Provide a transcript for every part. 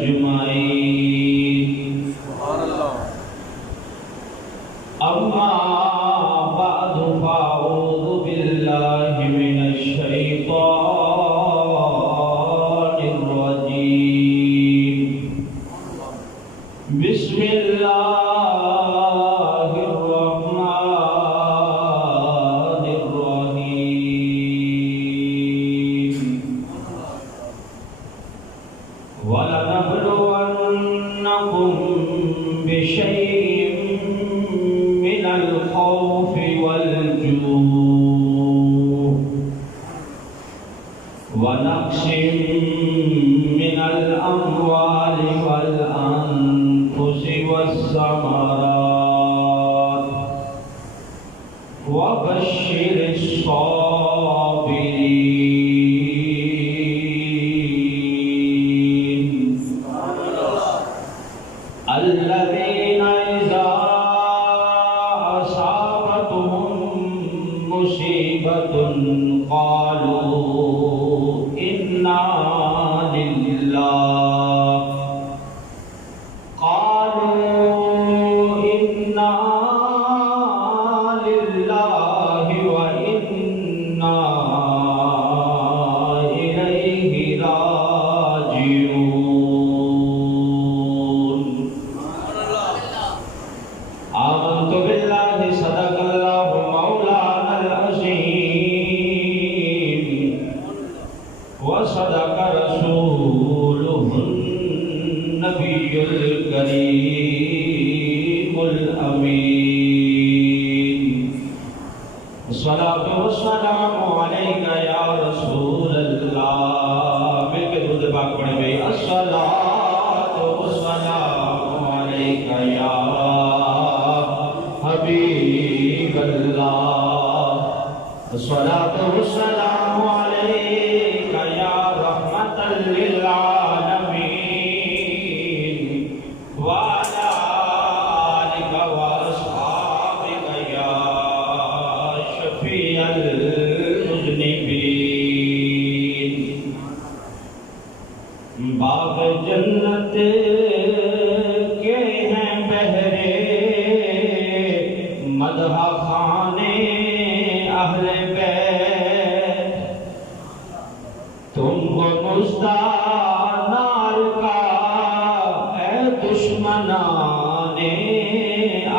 أجمعين. أما بعد فأعوذ بالله من الشيطان الرجيم. بسم الله الرحمن الرحيم. ولنبلونكم بشيء من الخوف والجوع ونقص من الأموال والأنفس والثمرات وبشر الصابرين الذين إذا أصابتهم مصيبة قالوا إنا لله وإنا إليه راجعون. آمنت بالله صدق الله مولانا العظيم وصدق رسوله النبي الكريم الأمين. الصلاة والسلام عليك يا رسول الله. مل کے درود پاک پڑھیں بھائی. الصلاة والسلام عليك يا حبيب الله. الصلاة والسلام عليك يا رحمة للعالمين وعلى آلك وأصحابك يا شفيع المذنبين. باغ جنت کے ہیں بہرے مدح خانے اہل بیت. تم کو مزدار نار کا اے دشمنان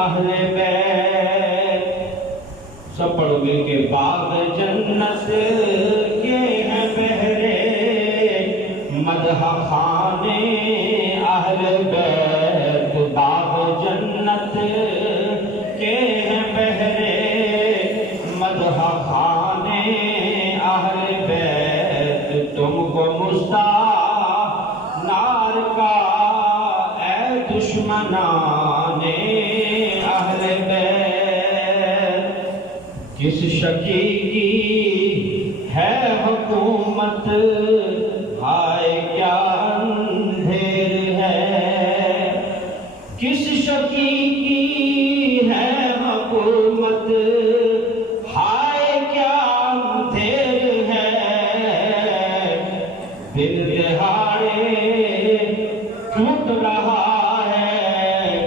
اہل بیت. سب پڑھو گے کہ باغ جنت کے ہیں بہرے مدح خانے اہل بیت. باغ جنت کے ہیں بہرے مدح خانے اہل بیت. تم کو مزدار نار کا اے دشمنان اہل بیت. کس شقی کی ہے حکومت ہائے کیا اندھیر ہے. کس شقی کی ہے حکومت ہائے کیا اندھیر ہے. دن دہاڑے ٹوٹ رہا ہے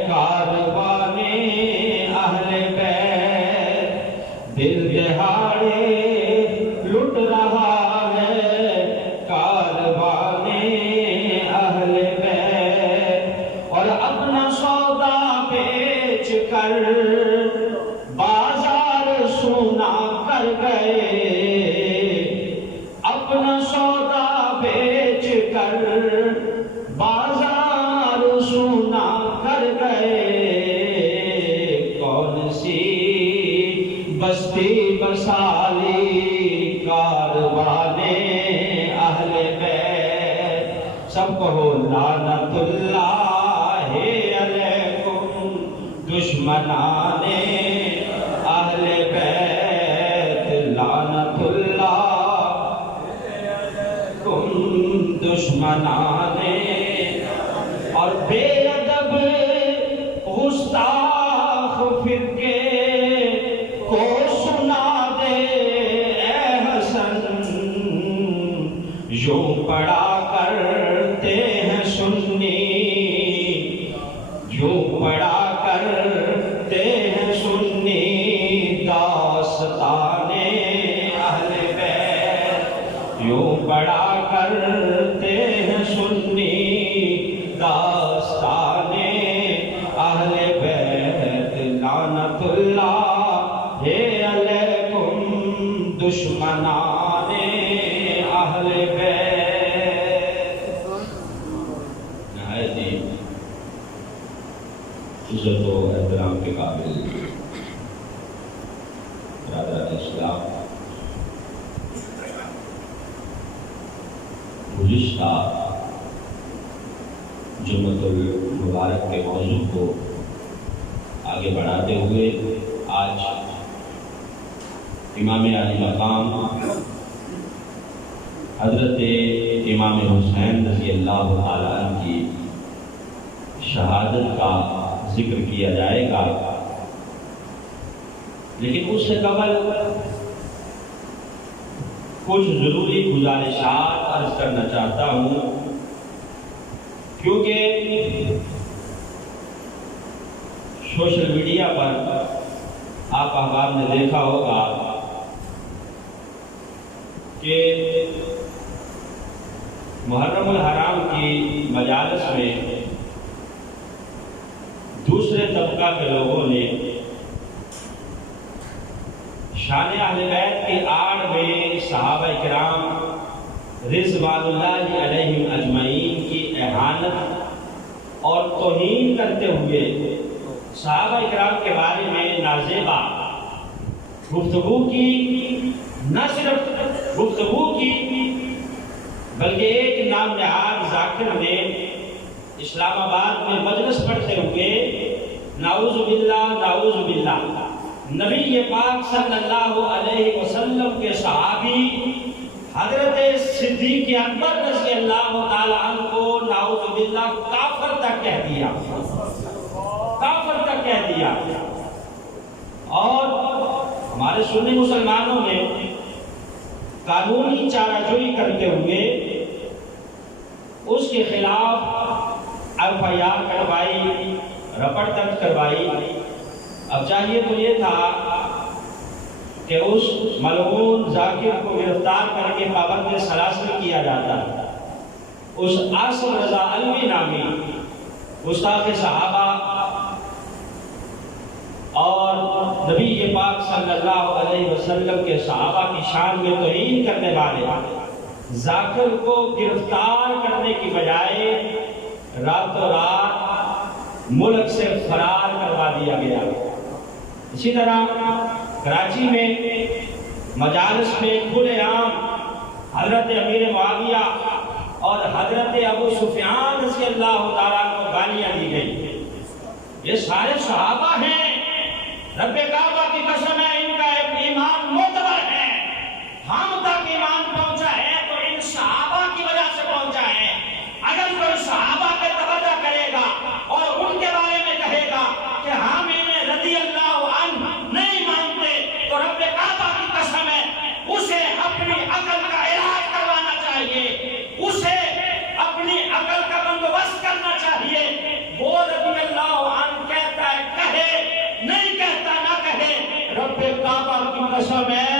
کاروان اہل بیت. دن دہاڑے لٹ رہا ہے کاروان اہل بیت. اور اپنا سودا بیچ کر بازار سونا کر گئے. اپنا سودا بیچ کر بازار سونا کر گئے. کون سی بستی بسالی کاروان اہل بیت. سب کہو لعنت اللہ علیکم دشمنان اہل بیت. لعنت اللہ علیکم دشمنان. اور بے ادب گستاخ فرقے کو سنا دے اے حسن. یوں پڑا کرتے ہیں سنی داستان اہل بیت لعنت اللہ علیکم دشمنان اہل بیت۔ نہایت ہی عزت و احترام کے قابل برادران اسلام، گزشتہ جمعۃ المبارک کے موضوع کو آگے بڑھاتے ہوئے آج امام عالی مقام حضرت امام حسین رضی اللہ تعالیٰ عنہ کی شہادت کا ذکر کیا جائے گا، لیکن اس سے قبل کچھ ضروری گزارشات عرض کرنا چاہتا ہوں، کیونکہ سوشل میڈیا پر آپ احباب نے دیکھا ہوگا کہ محرم الحرام کی مجالس میں دوسرے طبقہ کے لوگوں نے شان اہل بیت کی آڑ میں صحابہ کرام رضوان اللہ علیہم اجمعین کی اہانت اور توہین کرتے ہوئے صحابہ کرام کے بارے میں نازیبا گفتگو کی، نہ صرف گفتگو کی بلکہ ایک نام نہاد ذاکر نے اسلام آباد میں مجلس پڑھتے ہوئے نعوذ باللہ نعوذ باللہ نبی پاک صلی اللہ علیہ وسلم کے صحابی حضرت صدیق اکبر رضی اللہ تعالیٰ عنہ کو نعوذ باللہ کافر تک کہہ دیا، کافر تک کہہ دیا۔ اور ہمارے سنی مسلمانوں نے قانونی چارہ جوئی کرتے ہوئے اس کے خلاف ایف آئی آر کروائی، رپٹ درج کروائی۔ اب چاہیے تو یہ تھا کہ اس ملعون ذاکر کو گرفتار کر کے پابند سلاسل کیا جاتا، اس عاصم رضا علوی نامی گستاخ صحابہ اور نبی پاک صلی اللہ علیہ وسلم کے صحابہ کی شان میں توہین کرنے والے ذاکر کو گرفتار کرنے کی بجائے راتوں رات ملک سے فرار کروا دیا گیا۔ اسی طرح کراچی میں مجالس میں کھلے عام حضرت امیر معاویہ اور حضرت ابو سفیان رضی اللہ تعالیٰ کو گالیاں دی گئی۔ یہ سارے صحابہ ہیں، رب کعبہ کی قسم ہے ان کا ایمان معتبر ہے، ہم تک ایمان پہنچا ہے تو ان صحابہ کی وجہ سے پہنچا ہے۔ اگر کوئی صحابہ پہ توجہ کرے گا اور ان کے بارے میں کہے گا کہ ہم انہیں رضی اللہ عنہ نہیں مانتے تو رب کعبہ کی قسم ہے اسے اپنی عقل کا علاج کروانا چاہیے، اسے اپنی عقل کا بندوبست کرنا چاہیے۔ وہ رضی اللہ عنہ کہتا ہے کہے، نہیں کہتا نہ کہے، رب کعبہ کی قسم ہے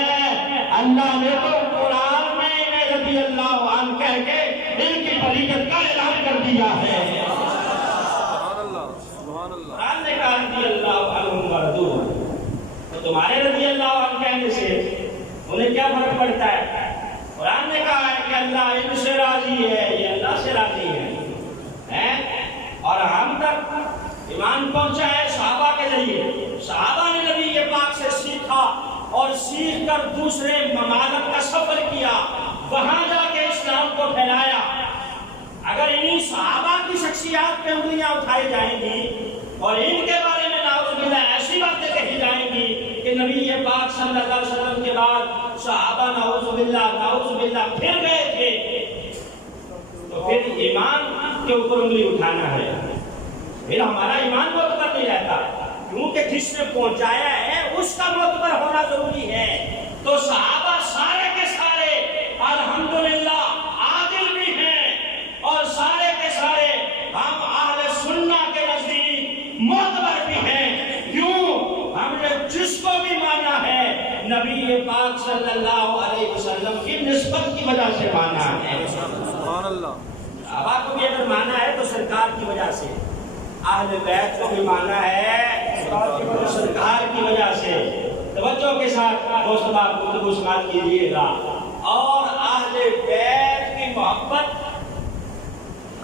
اللہ نے تو قرآن میں انہیں رضی اللہ عنہ کہہ کے ان کی بریت کا اعلان کر دیا ہے۔ قرآن نے کہا رضی اللہ عنہ مردود، تو تمہارے رضی اللہ عنہ کہنے سے انہیں کیا فرق پڑتا ہے؟ قرآن نے کہا ہے کہ اللہ ان سے راضی ہے، یہ اللہ سے راضی ہے، اور ہم تک ایمان پہنچا ہے صحابہ کے ذریعے۔ صحابہ نے نبی کے پاک سے سیکھا اور سیکھ کر دوسرے ممالک کا سفر کیا، وہاں جا کے اسلام کو پھیلایا۔ اگر انہی صحابہ کی شخصیات پہ انگلیاں اٹھائی جائیں گی اور ان کے بارے میں نعوذ باللہ ایسی باتیں کہی جائیں گی کہ نبی پاک صلی اللہ علیہ وسلم کے بعد صحابہ نعوذ باللہ پھر گئے تھے، تو پھر ایمان کے اوپر انگلی اٹھانا ہے، پھر ہمارا ایمان معتبر نہیں رہتا، کیونکہ جس نے پہنچایا ہے اس کا معتبر ہونا ضروری ہے۔ تو صحابہ سارے کے سارے الحمدللہ عادل بھی ہیں اور سارے کے سارے ہم اہل سنہ کے نزدیک معتبر بھی ہیں۔ کیوں؟ ہم نے جس کو بھی مانا ہے نبی پاک صلی اللہ علیہ وسلم کی نسبت کی وجہ سے مانا ہے۔ سبحان اللہ۔ صحابہ کو بھی اگر مانا ہے تو سرکار کی اہل بیت کو بھی ماننا ہے سرکار کی وجہ سے۔ توجہ کے ساتھ دوست بات گفتگو سماعت کیجیے گا۔ اور اہل بیت کی محبت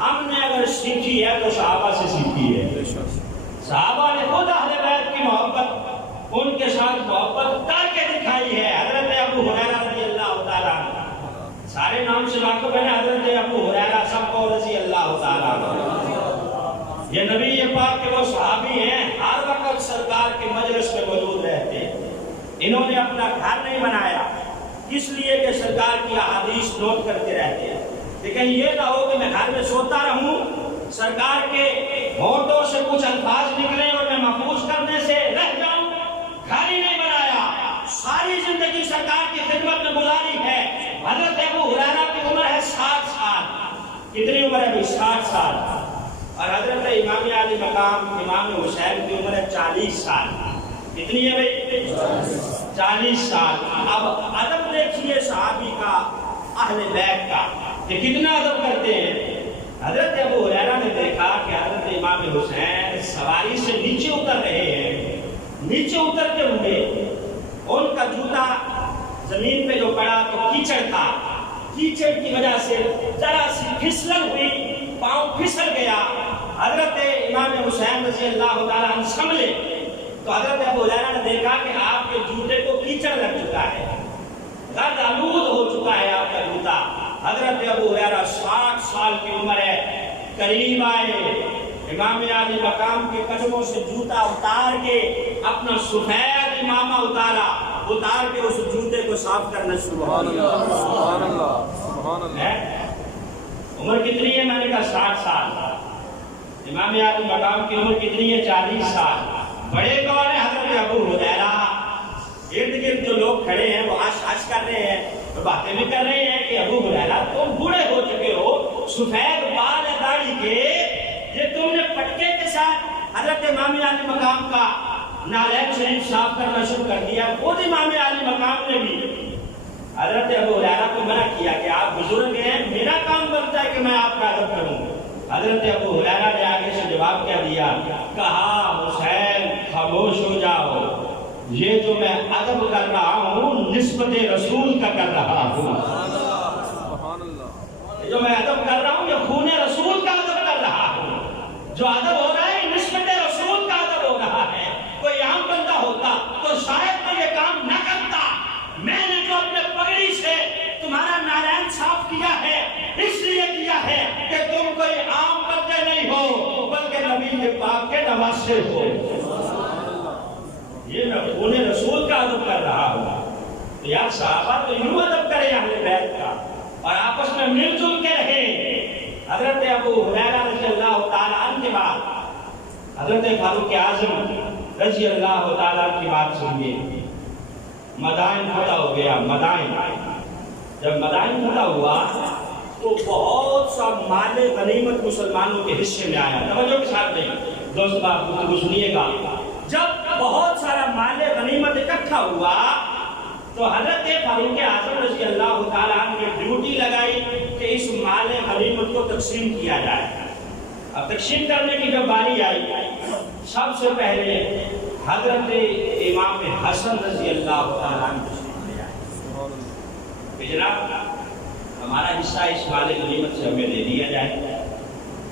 ہم نے اگر سیکھی ہے تو صحابہ سے سیکھی ہے۔ صحابہ نے خود اہل بیت کی محبت، ان کے ساتھ محبت کر کے دکھائی ہے۔ حضرت ابو ہریرہ رضی اللہ تعالیٰ عنہ، سارے نام سے واقف ہے حضرت ابو ہریرہ سب کو رضی اللہ تعالیٰ عنہ۔ یہ نبی پاک کے وہ صحابی ہیں، ہر وقت سرکار کے مجلس میں موجود رہتے ہیں۔ انہوں نے اپنا گھر نہیں بنایا، اس لیے کہ سرکار کی احادیث نوٹ کرتے رہتے ہیں، لیکن یہ نہ ہو کہ میں گھر میں سوتا رہوں، سرکار کے ہونٹوں سے کچھ الفاظ نکلے اور میں محفوظ کرنے سے رہ جاؤں۔ گھر ہی نہیں بنایا، ساری زندگی سرکار کی خدمت میں گزاری ہے۔ حضرت ابو ہریرہ کی عمر ہے 60 سال۔ کتنی عمر ہے؟ 60 سال۔ اور حضرت امام علی مقام امام حسین کی عمر ہے 40 سال۔ کتنی ہے بھائی؟ 40 سال۔ اب ادب دیکھیے صحابی کا، اہل بیت کا، کہ کتنا ادب کرتے ہیں۔ حضرت ابو ہریرہ نے دیکھا کہ حضرت امام حسین سواری سے نیچے اتر رہے ہیں، نیچے اترتے ہوئے ان کا جوتا زمین پہ جو پڑا تو کیچڑ تھا، کیچڑ کی وجہ سے ذرا سی پھسلن ہوئی، پاؤں پھسل گیا۔ حضرت امام حسین رضی اللہ تعالیٰ عنہ سنبھلے تو حضرت ابو ہریرہ نے دیکھا کہ آپ کے جوتے کو کیچڑ لگ چکا ہے، گرد آلود ہو چکا ہے آپ کا جوتا۔ حضرت ابو ہریرہ 60 سال کی عمر ہے، قریب آئے، امام علی مقام کے قدموں سے جوتا اتار کے اپنا سفید امامہ اتار کے اس جوتے کو صاف کرنا شروع ہو گیا۔ سبحان اللہ، سبحان اللہ۔ عمر کتنی ہے؟ میں نے کہا 60 سال۔ امام علی مقام کی عمر کتنی ہے؟ 40 سال۔ بڑے کون ہیں؟ حضرت ابو ہریرہ۔ ارد گرد جو لوگ کھڑے ہیں وہ ہنس کر رہے ہیں، باتیں بھی کر رہے ہیں کہ ابو ہریرہ تم بوڑھے ہو چکے ہو، سفید بال ہے داڑھی کے، یہ تم نے پٹکے کے ساتھ حضرت امام علی مقام کا نالین شریف صاف کرنا شروع کر دیا۔ خود امام علی مقام نے بھی حضرت ابو ہریرہ کو منع کیا کہ آپ بزرگ ہیں، میرا کام بنتا ہے کہ میں آپ کا ادب کروں۔ حضرت ابو ہریرہ نے آگے سے جواب کیا دیا؟ کہا حسین خاموش ہو جاؤ، یہ جو میں ادب کر رہا ہوں نسبت رسول کا کر رہا ہوں۔ یہ جو میں ادب کر رہا ہوں یہ خون رسول کا ادب کر رہا ہوں۔ جو ادب ہو رہا ہے نسبت رسول کا ادب ہو رہا ہے۔ کوئی عام بندہ ہوتا تو شاید تو یہ کام نہ کرتا۔ میں نے جو اپنے پگڑی سے تمہارا نالین صاف کیا ہے اس لیے کیا ہے کہ تم کوئی عام بندے نہیں ہو بلکہ نبی پاک کے نواسے ہو۔ یہ میں خون رسول کا ادب کر رہا ہوں۔ یار صحابہ تو یوں ادب کرے اہل بیت کا اور آپس میں مل جل کے رہے۔ حضرت ابو ہریرہ رضی اللہ تعالیٰ عنہ کے بعد حضرت فاروق اعظم رضی اللہ تعالیٰ عنہ کی بات سنیے۔ مدائن فتح ہو گیا۔ مدائن جب مدائن فتح ہوا تو بہت سا مال غنیمت مسلمانوں کے حصے میں آیا۔ توجہ کے ساتھ نہیں دوست بات گفتگو سنیے گا۔ جب بہت سارا مال غنیمت اکٹھا ہوا تو حضرت فاروق اعظم رضی اللہ تعالیٰ عنہ نے ڈیوٹی لگائی کہ اس مال غنیمت کو تقسیم کیا جائے۔ اب تقسیم کرنے کی جب باری آئی سب سے پہلے حضرت امام حسن رضی اللہ تعالیٰ عنہ تشریف لے آئے کہ جناب ہمارا حصہ اس مال غنیمت سے ہمیں دے دیا جائے۔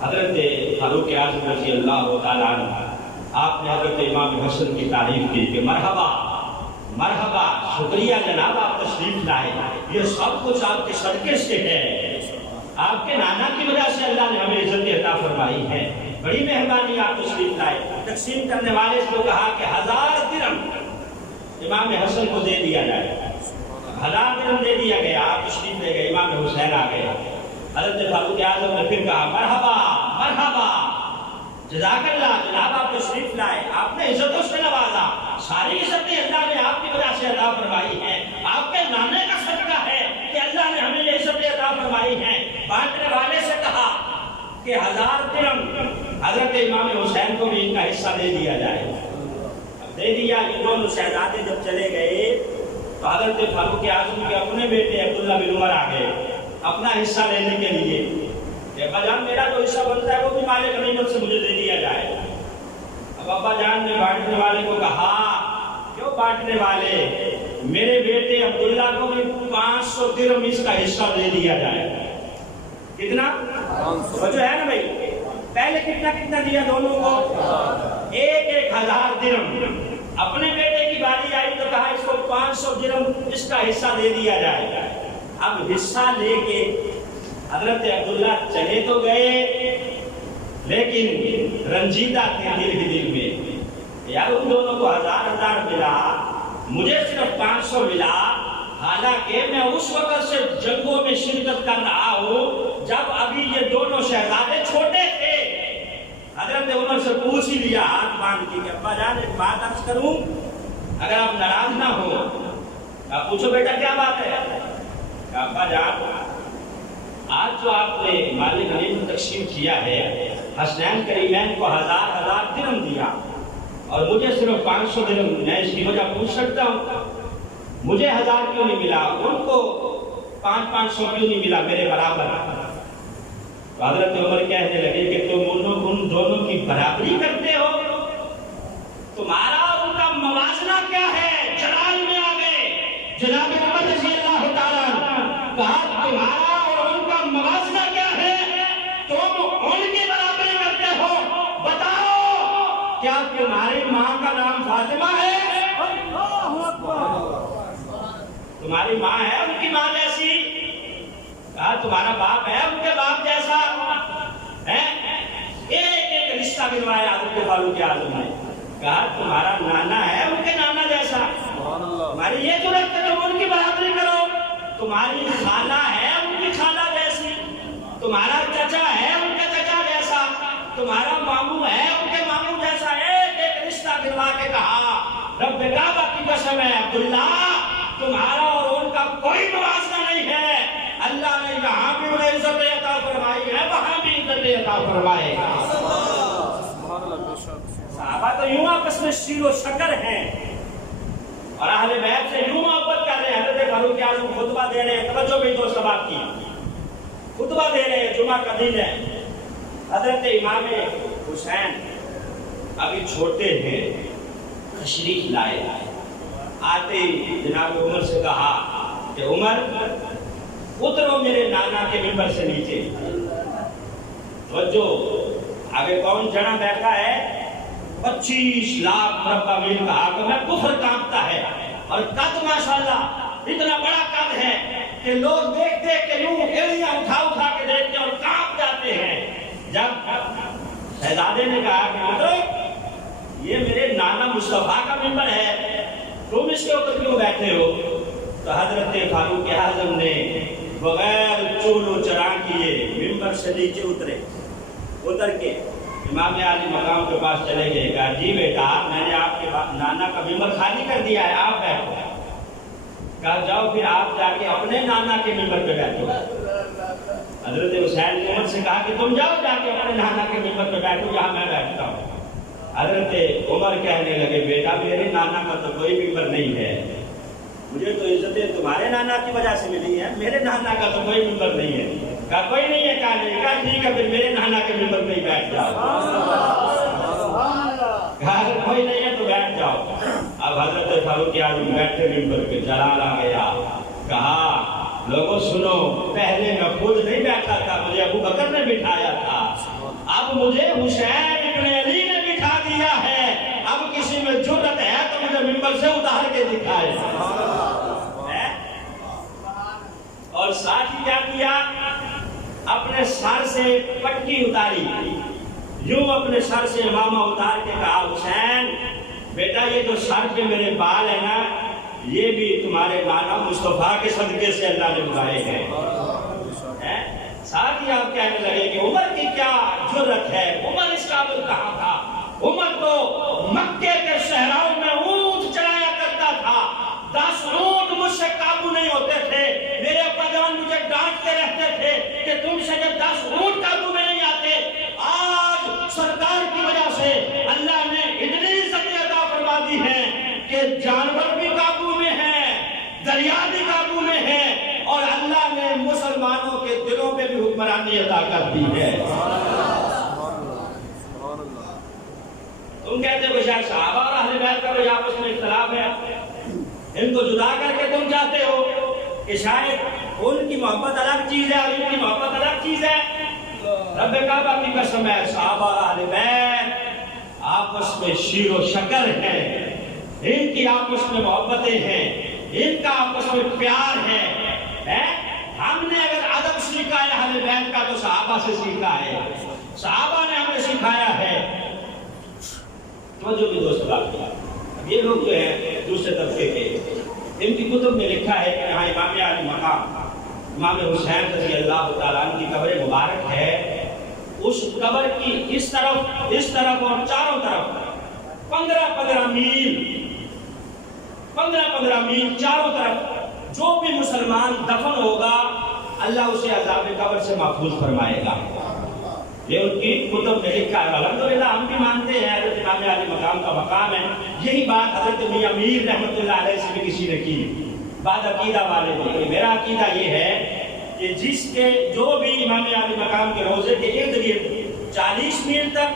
حضرت فاروق اعظم رضی اللہ تعالیٰ عنہ آپ نے حضرت امام حسن کی تعریف کی کہ مرحبا مرحبا، شکریہ جناب آپ تشریف لائے، یہ سب کچھ آپ کے صدقے سے ہے، آپ کے نانا کی وجہ سے اللہ نے ہمیں عزت عطا فرمائی ہے، بڑی مہربانی آپ تشریف لائے۔ تقسیم کرنے والے کو کہا کہ 1000 درہم امام حسن کو دے دیا جائے۔ 1000 درہم دے دیا گیا، آپ تشریف لے گئے، امام حسین آ گئے۔ حضرت فاروق اعظم نے پھر کہا مرحبا مرحبا، جزاک اللہ جناب آپ تشریف لائے، آپ نے عزتوں سے نوازا، ساری عزتیں اللہ نے آپ کی وجہ سے عطا فرمائی ہیں، آپ کے نانے کا صدقہ ہے کہ اللہ نے ہمیں یہ عزتیں عطا فرمائی ہیں۔ بانٹنے والے سے کہا کہ 1000 درہم حضرت امام حسین کو بھی ان کا حصہ دے دیا جائے۔ اب دے دیا، یہ دونوں شہزادے جب چلے گئے تو حضرت فاروق اعظم کے اپنے بیٹے عبداللہ بن عمر آ گئے اپنا حصہ لینے کے لیے کہ بجان میرا جو حصہ بنتا ہے وہ بھی مال غنیمت سے مجھے دے دیا جائے۔ بانٹنے والے میرے بیٹے عبداللہ کو بھی 500 درہم اس کا حصہ دے دیا جائے. کتنا؟ جو ہے نا بھائی، پہلے کتنا دیا دونوں کو؟ 1,000 درہم. اپنے بیٹے کی باری آئی تو کہا اس کو 500 درہم اس کا حصہ دے دیا جائے. اب حصہ لے کے حضرت عبداللہ چلے تو گئے، لیکن رنجیدہ تھے دل ہی دل میں، یار ان دونوں کو 1000 ملا، مجھے صرف 500 ملا. حالانکہ میں اس وقت سے جنگوں میں شرکت کر رہا ہوں جب ابھی یہ دونوں شہزادے چھوٹے تھے. حضرت عمر سے پوچھ ہی لیا ہاتھ باندھ کے کہ ابا جان ایک بات عرض کروں، اگر آپ ناراض نہ ہو. آپ پوچھو بیٹا کیا بات ہے؟ ابا جان آج جو آپ نے مال غنیمت تقسیم کیا ہے، حسنین کریمین کو 1000 درہم دیا اور مجھے صرف 500 درہم. میں اس کی وجہ پوچھ سکتا ہوں؟ مجھے 1000 کیوں نہیں ملا، ان کو 500 کیوں نہیں ملا میرے برابر؟ حضرت عمر کہنے لگے کہ تم ان دونوں کی برابری کرتے ہو، تمہارا اور ان کا موازنہ کیا ہے؟ جلال میں آ گئے جناب عمر رضی اللہ تعالیٰ، کہا تمہارا اور ان کا موازنہ کیا ہے؟ تم ان کی برابری کرتے ہو، بتاؤ کیا تمہاری ماں کا نام فاطمہ ہے؟ تمہاری ماں ہے ان کی ماں جیسی؟ کہا تمہارا باپ ہے ان کے باپ جیسا؟ ایک رشتہ گنوایا حضرت فاروق اعظم نے. کہا تمہارا نانا ہے ان کے نانا جیسا؟ تمہاری یہ ضرورت ہے تم ان کی برابری کرو. تمہاری خالہ ہے ان کی خالہ جیسی، تمہارا چچا ہے ان کے چچا جیسا، تمہارا ماموں ہے ان کے ماموں جیسا. ایک رشتہ گنوا کے کہا رب کعبہ کی قسم ہے عبداللہ تمہارا اور ان کا کوئی موازنہ نہیں ہے. اللہ نے یہاں بھی انہیں عزت عطا فرمائی ہے، وہاں بھی عزت عطا فرمائے گا. صحابہ تو یوں آپس میں شیر و شکر ہیں اور اہل بیت سے یوں محبت کر رہے ہیں. حضرت فاروق اعظم خطبہ دے رہے ہیں، توجہ بھی دوست بات کی، خطبہ دے رہے ہیں، جمعہ کا دن ہے. حضرت امام حسین ابھی چھوٹے ہیں، تشریف لائے. آتے جناب عمر سے کہا کہ عمر اترو میرے نانا کے ممبر سے نیچے. توجہ، آگے کون جنا بیٹھا ہے؟ 25 لاکھ مربع میل کا حاکم ہے، کفر کانپتا ہے اور قد ماشاءاللہ اتنا بڑا قد ہے کہ لوگ دیکھ دیکھ کے یوں ایڑیاں اٹھا کے دیکھتے ہیں اور کانپ جاتے ہیں. جب شہزادے نے کہا کہ اترو یہ میرے نانا مصطفیٰ کا ممبر ہے، تم اس کے اوپر کیوں بیٹھے ہو؟ تو حضرت فاروق اعظم نے بغیر چول و چرا کیے ممبر سے نیچے اتر کے امام علی مقام کے پاس چلے گئے. کہا جی بیٹا میں نے آپ کے نانا کا ممبر خالی کر دیا ہے، آپ بیٹھو. کہا جاؤ پھر آپ جا کے اپنے نانا کے ممبر پہ بیٹھو. حضرت حسین نے عمر سے کہا کہ تم جاؤ جا کے اپنے نانا کے ممبر پہ بیٹھو جہاں میں بیٹھتا ہوں. حضرت عمر کہنے لگے بیٹا میرے نانا کا تو کوئی ممبر نہیں ہے، مجھے تو عزتیں تمہارے نانا کی وجہ سے ملی ہے، میرے نانا کا تو کوئی ممبر نہیں ہے. کہا کوئی نہیں ہے؟ کہا نہیں. کہا ٹھیک ہے پھر میرے نانا کے ممبر پہ ہی بیٹھ جاؤ. کہا اگر کوئی نہیں ہے تو بیٹھ جاؤ. اب حضرت فاروق اعظم بیٹھے ممبر پہ، جلال آ گیا. کہا لوگوں سنو، پہلے میں خود نہیں بیٹھا تھا، مجھے ابو بکر نے بٹھایا تھا، اب مجھے حسین ابن علی نے بٹھا دیا ہے. اب کسی میں جرأت ہے تو مجھے ممبر سے اتار کے دکھائے. اور ساتھ ہی کیا کیا؟ اپنے سر سے پٹکی اتاری، یوں اپنے سر سے امامہ اتار کے کہا حسین بیٹا یہ جو سر پہ میرے بال ہیں نا، یہ بھی تمہارے نانا مصطفیٰ کے صدقے سے اللہ نے اٹھائے ہیں. ساتھ ہی آپ کہنے لگے کہ عمر کی کیا جرأت ہے، عمر اس قابل کہاں تھا؟ عمر تو مکے کے صحراؤں میں اونٹ چلایا کرتا تھا، 10 اونٹ مجھ سے قابو نہیں ہوتے تھے. میرے ابا جان مجھے ڈانٹتے رہتے تھے کہ تم سے جب 10 اونٹ قابو میں نہیں آتے. آج سرکار کی وجہ سے اللہ نے اتنی عزت عطا فرما دی ہے کہ جانور بھی قابو میں ہیں، دریا بھی قابو میں ہے، اور اللہ نے مسلمانوں کے دلوں پہ بھی حکمرانی عطا کر دی ہے. تم کہتے ہو کہ شاید صحابہ اور اہل بیت کا کوئی آپس میں اختلاف ہے. ان کو جدا کر کے تم چاہتے ہو کہ شاید ان کی محبت الگ چیز ہے اور ان کی محبت الگ چیز ہے. رب کعبہ کی قسم ہے، صحابہ اہل بیت آپس میں شیر و شکر ہے، ان کی آپس میں محبتیں ہیں، ان کا آپس میں پیار ہے. ہم نے اگر ادب سیکھا ہے اہل بیت کا تو صحابہ سے سیکھا ہے، صحابہ نے ہمیں سکھایا ہے. جو بھی دوست بات کیا، یہ لوگ جو ہیں دوسرے طبقے کے، ان کی کتب میں لکھا ہے کہ یہاں امام علی مقام امام حسین رضی اللہ تعالیٰ عنہ کی قبر مبارک ہے. اس قبر کی اس طرف اور چاروں طرف 15 میل چاروں طرف جو بھی مسلمان دفن ہوگا اللہ اسے عذاب قبر سے محفوظ فرمائے گا. یہ ان کی کتب میں لکھا ہے. الحمدللہ ہم بھی مانتے ہیں حضرت امام علی مقام کا مقام ہے. یہی بات حضرت میاں میر رحمۃ اللہ علیہ سے بھی کسی نے کی، بعد عقیدہ والے نے. میرا عقیدہ یہ ہے کہ جس کے جو بھی امام علی مقام کے روضے کے ارد گرد 40 میل تک،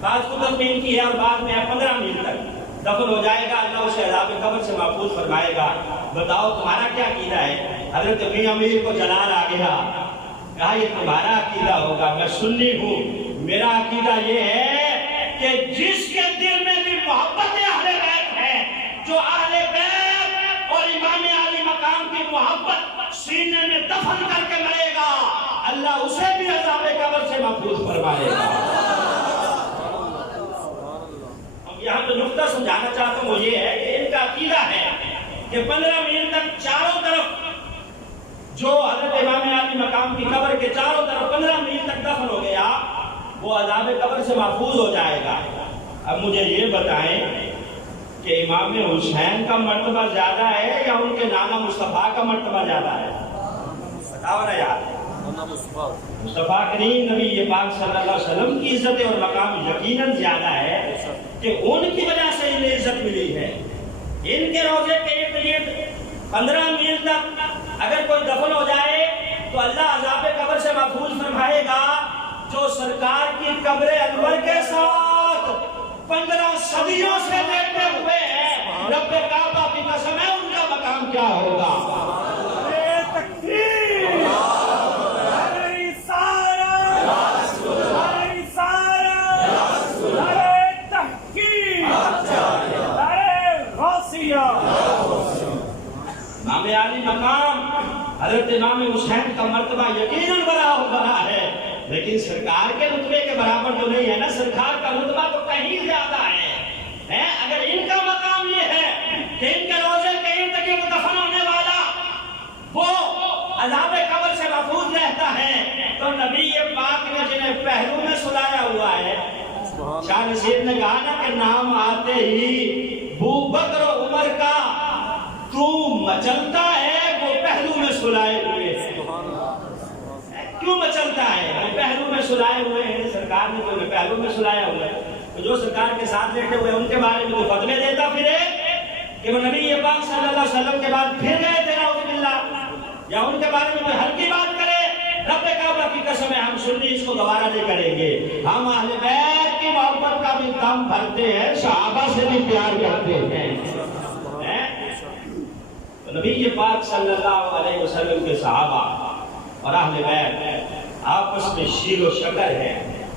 بعض کتب میں ان کی ہے اور بعد میں 15 میل تک دفن ہو جائے گا، اللہ اسے عذاب قبر سے محفوظ فرمائے گا. بتاؤ تمہارا کیا عقیدہ ہے؟ حضرت میاں میر کو جلال آ گیا، کہا یہ تمہارا عقیدہ ہوگا، میں سنی ہوں. میرا عقیدہ یہ ہے کہ جس کے دل میں بھی محبت اہل بیت ہے، جو اہل بیت اور امام علی مقام کی محبت سینے میں دفن کر کے مرے گا، اللہ اسے بھی عذاب قبر سے محفوظ فرمائے گا. اب یہاں تو نقطہ سمجھانا چاہتا ہوں وہ یہ ہے کہ ان کا عقیدہ ہے کہ 15 میل تک چاروں طرف جو حضرت امام علی مقام کی قبر کے چاروں طرف 15 میل تک دفن ہو گیا وہ عذاب قبر سے محفوظ ہو جائے گا. اب مجھے یہ بتائیں کہ امام حسین کا مرتبہ زیادہ ہے یا ان کے نانا مصطفیٰ کا مرتبہ زیادہ ہے؟ بتاؤ نا یار. مصطفیٰ کریم نبی پاک صلی اللہ علیہ وسلم کی عزت اور مقام یقیناً زیادہ ہے کہ ان کی وجہ سے انہیں عزت ملی ہے. ان کے روضے کے ارد گرد 15 میل تک اگر کوئی دفن ہو جائے تو اللہ عذاب قبر سے محفوظ فرمائے گا. جو سرکار کی قبر انور کے ساتھ 15 صدیوں سے لیٹے ہوئے ہیں، رب کعبہ کی قسم ہے ان کا مقام کیا ہوگا. امام علی مقام حضرت امام حسین کا مرتبہ یقیناً بڑا ہے، لیکن سرکار کے رتبے کے برابر تو نہیں ہے نا. سرکار کا رتبہ تو کہیں زیادہ ہے. اگر ان کا مقام یہ ہے کہ ان کے روزے کے ارد گرد دفن ہونے والا وہ عذاب قبر سے محفوظ رہتا ہے، تو نبی پاک نے جنہیں پہلو میں سلایا ہوا ہے، شاہ نصیر نے کہا نا کہ نام آتے ہی بکر و عمر کا تو مچلتا ہے، وہ پہلو میں سلائے ہوئے ہیں. کیوں مچلتا ہے؟ وہ پہلو میں سلائے ہوئے ہیں. سرکار نے تو انہیں پہلو میں سلایا ہوا ہے. تو جو سرکار کے ساتھ بیٹھے ہوئے ان کے بارے میں تو فتوے دیتا پھرے کہ وہ نبی پاک صلی اللہ علیہ وسلم کے بعد پھر گئے تھے نعوذ باللہ، یا ان کے بارے میں کوئی ہلکی بات کرے. رب کعبہ کی قسم ہے ہم سنی اس کو گوارا نہیں کریں گے. ہم اہل بیت کی محبت کا بھی دم بھرتے ہیں، صحابہ سے بھی پیار کرتے ہیں. نبی پاک صلی اللہ علیہ وسلم کے صحابہ اور اہل بیت آپس میں شیر و شکر ہے.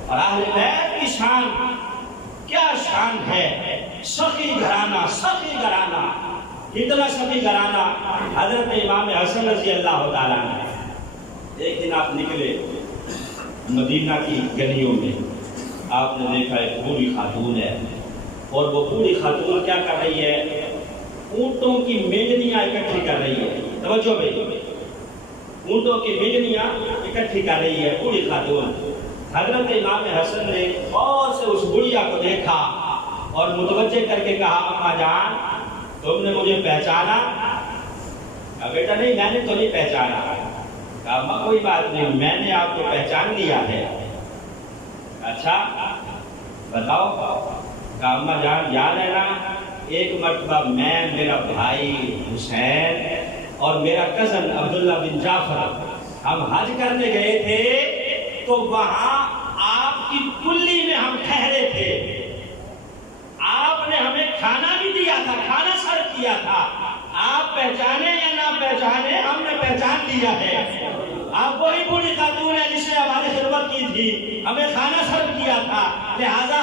اور اہل بیت کی شان کیا شان ہے، سخی گھرانہ، اتنا سخی گھرانہ. حضرت امام حسن رضی اللہ تعالیٰ عنہ ایک دن آپ نکلے مدینہ کی گلیوں میں، آپ نے دیکھا ایک بوڑھی خاتون ہے، اور وہ بوڑھی خاتون کیا کر رہی ہے؟ اونٹوں کی مینگنیاں اکٹھی کر رہی ہے. توجہ بھائی، اونٹوں کی مینگنیاں اکٹھی کر رہی ہے بوڑھی خاتون. حضرت امام حسن نے غور سے اس بڑھیا کو دیکھا اور متوجہ کر کے کہا اماں جان تم نے مجھے پہچانا؟ کہا بیٹا نہیں میں نے تو نہیں پہچانا. کہا اماں کوئی بات نہیں میں نے آپ کو پہچان لیا ہے. اچھا بتاؤ. کہا اماں جان یاد ہے نا ایک مرتبہ میں، میرا بھائی حسین اور میرا کزن عبداللہ بن جعفر ہم حج کرنے گئے تھے تو وہاں آپ کی کلی میں ہم ٹھہرے تھے. آپ نے ہمیں کھانا بھی دیا تھا، کھانا سرو کیا تھا. لہذا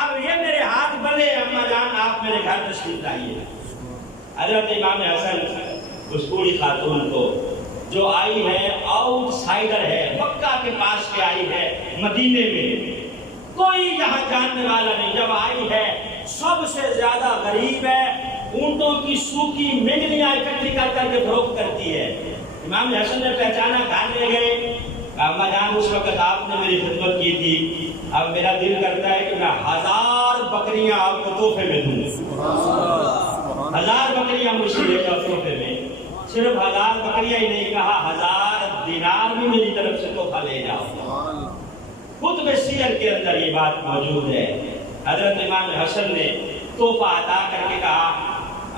اب یہ میرے ہاتھ بنے اما جان آپ میرے گھر تشریف لائیے۔ حضرت امام حسن اس بوڑھی خاتون کو جو آئی ہے آؤٹ سائڈر ہے، مکہ کے پاس کے آئی ہے، مدینے میں کوئی یہاں جاننے والا نہیں، جب آئی ہے سب سے زیادہ غریب ہے، اونٹوں کی سوکھی مینگنیاں اکٹھی کر کر کے فروخت کرتی ہے۔ امام حسن نے پہچانا، گھر لے گئے، اما جان اس وقت آپ نے میری خدمت کی تھی، اب میرا دل کرتا ہے کہ میں 1000 بکریاں آپ کو تحفے میں دوں، 1000 بکریاں مجھ سے لے جاؤ تحفے میں، صرف 1000 بکریاں ہی نہیں کہا 1000 دینار بھی میری طرف سے تحفہ لے جاؤ۔ کتب سیر کے اندر یہ بات موجود ہے۔ حضرت امام حسن نے تحفہ عطا کر کے کہا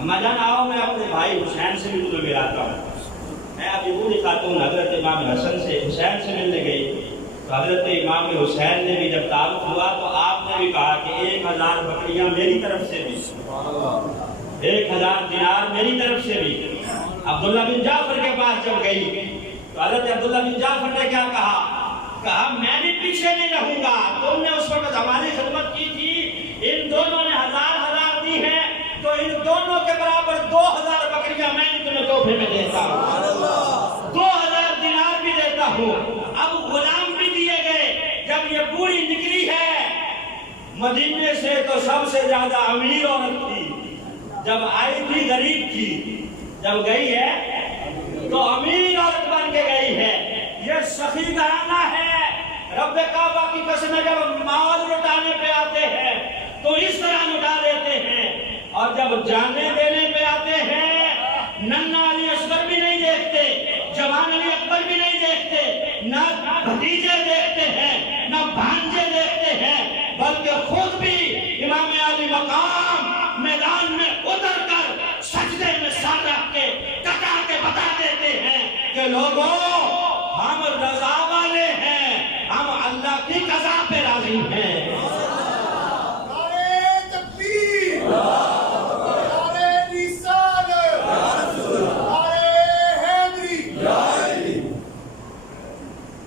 اما جان آؤ میں اپنے بھائی حسین سے بھی تمہیں ملاتا ہوں۔ میں ابھی بوڑھی خاتون حضرت امام حسن سے حسین سے ملنے گئی تو حضرت امام حسین نے بھی جب تعارف ہوا تو آپ نے بھی کہا کہ 1000 بکریاں میری طرف سے بھی، 1000 دینار میری طرف سے بھی۔ عبداللہ بن جعفر کے پاس جب گئی تو حضرت عبداللہ بن جعفر نے کیا کہا میں بھی پیچھے نہیں رہوں گا، تم نے اس وقت ہماری خدمت کی تھی، ان دونوں نے 1000 دی ہیں تو ان دونوں کے برابر 2000 بکریاں میں بھی تمہیں تحفے میں دیتا ہوں، 2000 دینار بھی دیتا ہوں۔ اب غلام بھی دیے گئے۔ جب یہ بوڑھی نکلی ہے مدینے سے تو سب سے زیادہ امیر عورت تھی، جب آئی تھی غریب تھی، جب گئی ہے تو امیر عورت بن کے گئی ہے۔ یہ سخی گھرانہ ہے، رب کعبہ کی قسم جب مال لٹانے پہ آتے ہیں تو اس طرح لٹا دیتے ہیں، اور جب جانے دینے پہ آتے ہیں ننھا علی اصغر بھی نہیں دیکھتے، جوان علی اکبر بھی نہیں دیکھتے، نہ بھتیجے دیکھتے ہیں نہ بھانجے دیکھتے ہیں، بلکہ خود بھی امام علی مقام میدان میں اتر کر سجدے میں سر رکھ کے ٹکا کے بتا دیتے ہیں کہ لوگوں ہم رضا والے ہیں، ہم اللہ کی قضا پہ راضی ہیں۔ نعرہ تکبیر، نعرہ رسالت، نعرہ حیدری۔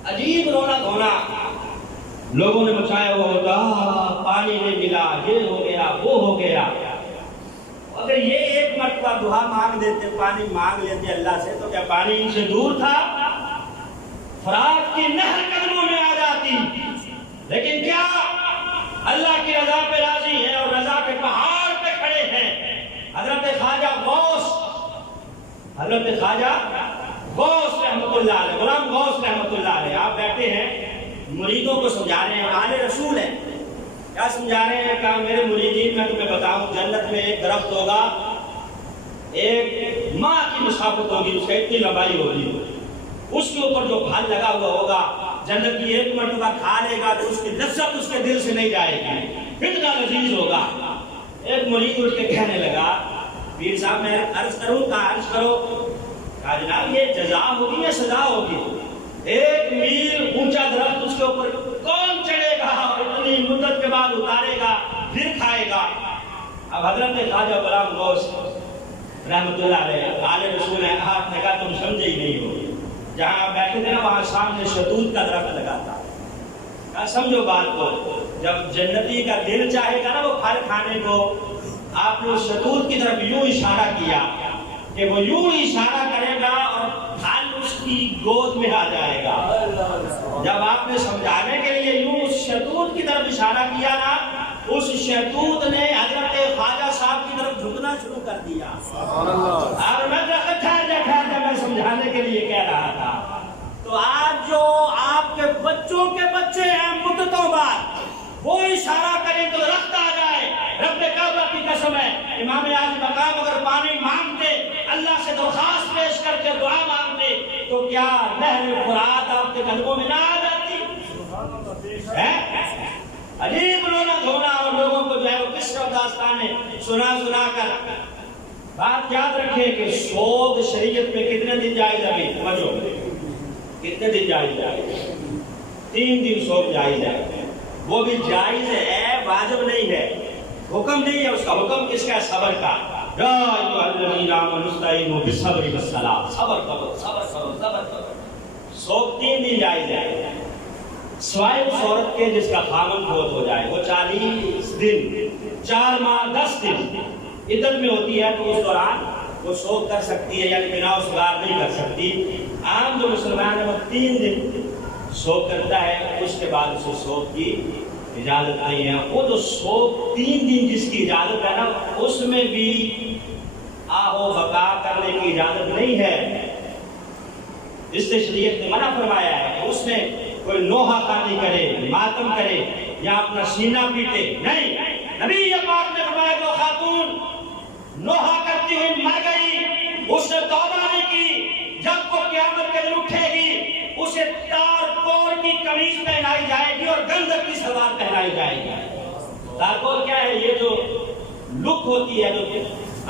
عجیب رونا دھونا لوگوں نے مچایا ہوا ہوتا، پانی نہیں ملا، یہ ہو گیا وہ ہو گیا۔ اگر یہ ایک مرتبہ دعا مانگ دیتے، پانی مانگ لیتے اللہ سے تو کیا پانی ان سے دور تھا؟ فرات کی نہر قدموں میں آ جاتی، لیکن کیا اللہ کی رضا پہ راضی ہے اور رضا کے پہاڑ پہ کھڑے ہیں۔ حضرت خواجہ غوث رحمت اللہ علیہ، غلام غوث رحمت اللہ علیہ، آپ بیٹھے ہیں مریدوں کو سمجھا رہے ہیں، آل رسول ہیں، کیا سمجھا رہے ہیں؟ کہا میرے مریدین میں تمہیں بتاؤں جنت میں ایک درخت ہوگا، ایک ماں کی مسافت ہوگی، اس کا اتنی لمبائی ہوگی، اس کے اوپر جو پھل لگا ہوا ہوگا جنت کی ایک مرتبہ کھا لے گا تو اس کی لذت اس کے دل سے نہیں جائے گی، اتنا لذیذ ہوگا۔ ایک مرید اٹھ کے کہنے لگا پیر صاحب میں عرض کروں؟ کہا عرض کرو۔ کہا جناب یہ جزا ہوگی یا سزا ہوگی؟ 1 میل اونچا درخت، اس کے اوپر کون چڑھے گا اور اتنی مدت کے بعد اتارے گا پھر کھائے گا؟ اب حضرت خواجہ غلام غوث رحمت اللہ علیہ آل رسول ہیں، آپ نے کہا تم سمجھے ہی نہیں ہو، جہاں آپ بیٹھے تھے نا وہاں سامنے شہتوت کا درخت لگا تھا۔ کہا سمجھو بات کو، جب جنتی کا دل چاہے گا نا وہ پھل کھانے کو، آپ نے اس شہتوت کی طرف یوں اشارہ کیا کہ وہ یوں اشارہ کرے گا اور پھل اس کی گود میں آ جائے گا۔ جب آپ نے سمجھانے کے لیے یوں اس شہتوت کی طرف اشارہ کیا نا، اس شہتوت نے حضرت خواجہ صاحب کی طرف جھکنا شروع کر دیا۔ اور میں میں سمجھانے کے لیے کہہ رہا تھا، تو آج جو آپ کے بچوں کے بچے ہیں مدتوں بعد وہ اشارہ کریں تو رخت آ جائے، رب کعبہ کی قسم ہے امام علی مقام اگر پانی مانگتے، اللہ سے درخواست پیش کر کے دعا مانگتے تو کیا نہر فرات آپ کے قدموں میں نہ آ جاتی؟ عجیب رونا دھونا، اور لوگوں کو جو ہے وہ قصہ و داستانیں سنا کر۔ بات یاد رکھیں کہ سود شریعت میں کتنے دن جائز ہے؟ توجہ، کتنے دن جائز ہے؟ 3 دن سود جائز ہے، وہ بھی جائز ہے، واجب نہیں ہے، حکم نہیں ہے، اس کا حکم کس کا ہے؟ صبر کا۔ یا ایھا الذین آمنوا استعینوا بالصبر والصلاۃ، صبر کرو صبر کرو صبر کرو۔ سود 3 دن جائز ہے، سوائے اس عورت کے جس کا خامن فوت ہو جائے، وہ 40 دن 4 ماہ 10 دن عدت میں ہوتی ہے، تو اس دوران وہ شوق کر سکتی ہے، یعنی بنا سگار نہیں کر سکتی۔ عام جو مسلمان ہے وہ 3 دن شوق کرتا ہے، اس کے بعد اسے شوق کی اجازت نہیں ہے۔ وہ جو شوق 3 دن جس کی اجازت ہے نا، اس میں بھی آہو بقا کرنے کی اجازت نہیں ہے۔ اس سے شریعت نے منع فرمایا ہے کہ اس میں کوئی نوحہ خانی کرے، ماتم کرے یا اپنا سینہ پیٹے، نہیں۔ نبی یہ پاک نے فرمایا جو خاتون نوحہ کرتی ہوئی مر گئی، اس نے توبہ نہیں کی، جب وہ قیامت کے دن اٹھے گی اسے تارکور کی قمیص پہنائی جائے گی اور گندک کی سلوار پہنائی جائے گی۔ تارکور کیا ہے؟ یہ جو لک ہوتی ہے جو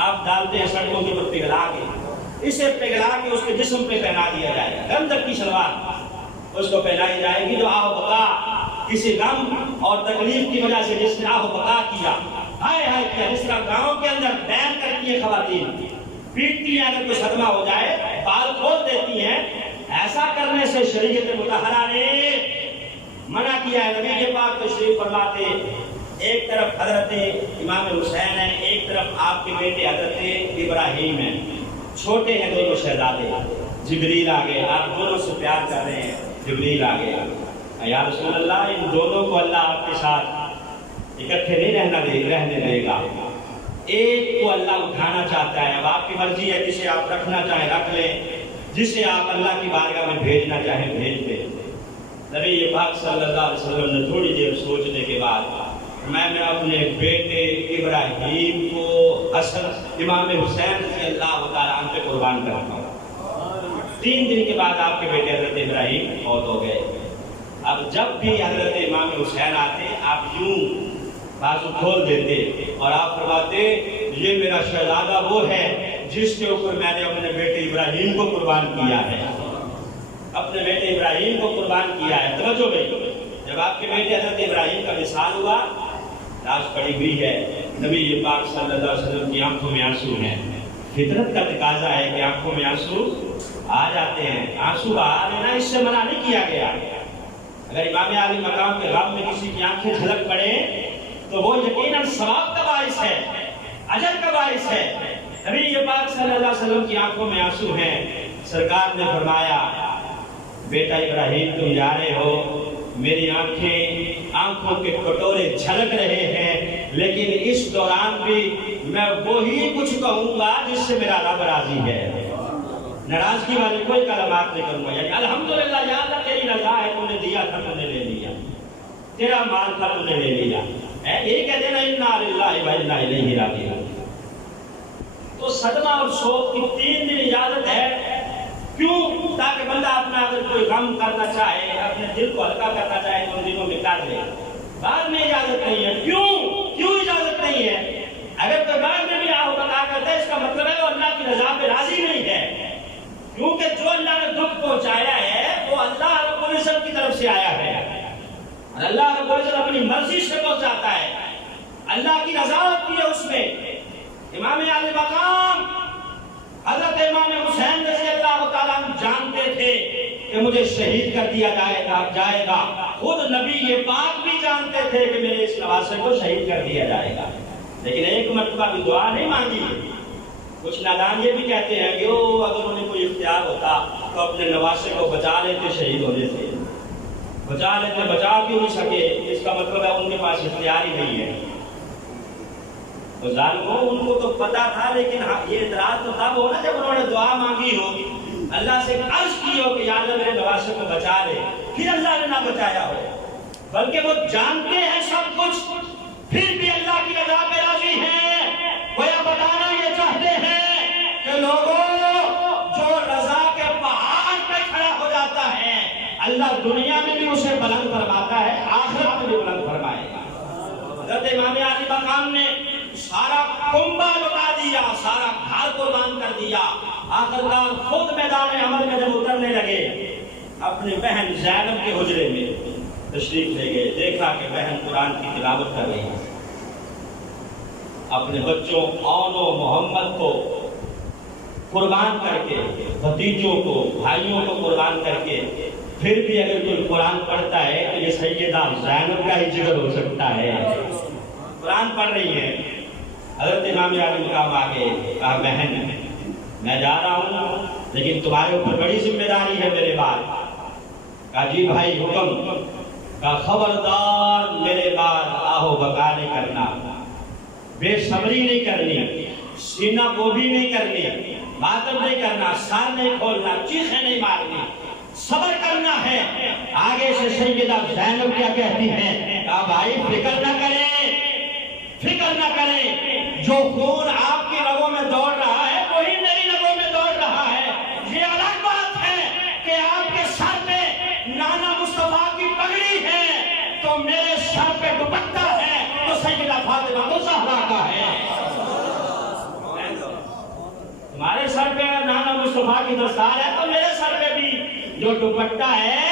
آپ ڈالتے ہیں سڑکوں کے اوپر پگھلا کے، اسے پگھلا کے اس کے جسم پہ پہنا دیا جائے گا، گندک کی سلوار اس کو پہنائی جائے گی۔ جو آہ بقا کسی غم اور تکلیف کی وجہ سے جس نے آہ بقا کیا، ہائے ہائے کیا، جس کا گاؤں کے اندر بین کرتی ہیں خواتین، پیٹتی ہیں، اگر کوئی صدمہ ہو جائے بال کھول دیتی ہیں، ایسا کرنے سے شریعت مطہرہ نے منع کیا ہے۔ نبی کے پاک تشریف فرماتے، ایک طرف حضرت امام حسین ہیں، ایک طرف آپ کے بیٹے حضرت ابراہیم ہیں، چھوٹے ہیں دونوں شہزادے۔ جبریل آ گئے، آپ دونوں سے پیار کر رہے ہیں، جبریل آ گئے، یا رسول اللہ ان دونوں کو اللہ آپ کے ساتھ اکٹھے نہیں رہنے دے گا، ایک کو اللہ اٹھانا چاہتا ہے، اب آپ کی مرضی ہے، جسے آپ رکھنا چاہیں رکھ لیں، جسے آپ اللہ کی بارگاہ میں بھیجنا چاہیں بھیج دیں۔ نبی پاک صلی اللہ علیہ وسلم نے تھوڑی دیر سوچنے کے بعد میں اپنے بیٹے ابراہیم کو حسن امام حسین رضی اللہ تعالیٰ عنہ پہ قربان کرتا ہوں۔ 3 دن کے بعد آپ کے بیٹے حضرت ابراہیم فوت ہو گئے۔ اب جب بھی حضرت امام حسین آتے آپ یوں بازو کھول دیتے اور آپ فرماتے یہ میرا شہزادہ وہ ہے جس کے اوپر میں نے اپنے بیٹے ابراہیم کو قربان کیا ہے، اپنے بیٹے ابراہیم کو قربان کیا ہے۔ توجہ بھائی، جب آپ کے بیٹے حضرت ابراہیم کا وصال ہوا، لاش پڑی ہوئی ہے، نبی پاک صلی اللہ علیہ وسلم کی آنکھوں میں آنسو ہیں۔ فطرت کا تقاضا ہے کہ آنکھوں میں آنسو آ جاتے ہیں، آنسو بہا لینا اس سے منع نہیں کیا گیا۔ اگر امام عالی مقام کے غم میں کسی کی آنکھیں جھلک پڑے تو وہ یقیناً ثواب کا باعث ہے، اجر کا باعث ہے۔ نبی پاک صلی اللہ علیہ وسلم کی آنکھوں میں آنسو ہیں۔ سرکار نے فرمایا بیٹا ابراہیم تم جا رہے ہو، میری آنکھوں کے کٹورے جھلک رہے ہیں، لیکن اس دوران بھی میں وہی کچھ کہوں گا جس سے میرا رب راضی ہے، ناراضگی والے کوئی کلمات نہیں کروں گا، یعنی الحمدللہ یا اللہ تیری رضا ہے، تم نے دیا تھا تم نے لے لیا، تیرا مال تھا تم نے لے لیا، یہ کہہ دینا انا للہ و انا الیہ راجعون۔ تو صدمہ اور شوق کی 3 دن اجازت ہے، کیوں؟ تاکہ بندہ اپنا اگر کوئی غم کرنا چاہے، اپنے دل کو ہلکا کرنا چاہے تو ان دنوں میں کر لے۔ بعد میں اجازت نہیں ہے، کیوں اجازت نہیں ہے؟ اگر کوئی بعد میں بھی آہو بقا کرتا ہے اس کا مطلب ہے وہ اللہ کی رضا پہ راضی نہیں ہے، کیونکہ جو اللہ نے دکھ پہنچایا ہے وہ اللہ رب العزت کی طرف سے آیا ہے، اور اللہ رب العزت اپنی مرضی سے پہنچاتا ہے، اللہ کی رضا ہوتی ہے اس میں۔ امام عالی مقام حضرت امام حسین رضی اللہ تعالیٰ جانتے تھے کہ مجھے شہید کر دیا جائے گا، خود نبی پاک بھی جانتے تھے کہ میرے اس نواسے کو شہید کر دیا جائے گا، لیکن ایک مرتبہ بھی دعا نہیں مانگی۔ کچھ نادان یہ بھی کہتے ہیں کہ اگر انہیں کوئی اختیار ہوتا تو اپنے نواسے کو بچا لیتے، شہید ہونے سے بچا لیتے، بچا کیوں نہیں سکے؟ اس کا مطلب ہے ان کے پاس اختیار ہی نہیں ہے۔ ظالموں ان کو تو پتا تھا، لیکن یہ اعتراض تو تب ہو نا جب انہوں نے دعا مانگی ہو، اللہ سے عرض کی ہو کہ یا اللہ میرے نواسے کو بچا لے، پھر اللہ نے نہ بچایا ہو، بلکہ وہ جانتے ہیں سب کچھ، پھر بھی اللہ کی رضا پہ راضی ہیں۔ وہ یہ بتانا یہ چاہتے ہیں کہ لوگوں جو رضا کے پہاڑ پہ کھڑا ہو جاتا ہے اللہ دنیا میں بھی اسے بلند فرماتا ہے، آخرت میں بھی بلند فرمائے گا۔ حضرت امام عالی مقام نے سارا کنبہ لٹا دیا، سارا گھر قربان کر دیا، آخرکار خود میدان عمل میں جب اترنے لگے اپنی بہن زینب کے حجرے میں تشریف لے گئے، دیکھا کہ بہن قرآن کی تلاوت کر رہی ہے، اپنے بچوں اون و محمد کو قربان کر کے، بھتیجوں کو بھائیوں کو قربان کر کے پھر بھی اگر کوئی قرآن پڑھتا ہے تو یہ سیدہ زینب کا ہی جگر ہو سکتا ہے۔ قرآن پڑھ رہی ہے، حضرت امام علی مقام آگے کہا بہن میں جا رہا ہوں لیکن تمہارے اوپر بڑی ذمہ داری ہے میرے بعد۔ کہا جی بھائی حکم۔ کہا خبردار میرے بعد آہو بکا نہیں کرنا، بے صبری نہیں کرنی، سینہ گوبھی نہیں کرنی، ماتم نہیں کرنا، سر نہیں کھولنا، چیخیں نہیں مارنی، صبر کرنا ہے۔ آگے سے سیدہ زینب کیا کہتی ہیں؟ کہا بھائی فکر نہ کریں، فکر نہ کریں، جو خون آپ کی رگوں میں دوڑ رہا ہے وہی میری رگوں میں دوڑ رہا ہے۔ یہ الگ بات ہے کہ آپ کے سر پہ نانا مصطفیٰ کی پگڑی ہے تو میرے سر پہ دوپٹہ ہے تو سیدہ فاطمہ الزہرا کا ہے۔ تمہارے سر پہ نانا مصطفیٰ کی دستار ہے تو میرے سر پہ بھی جو دوپٹہ ہے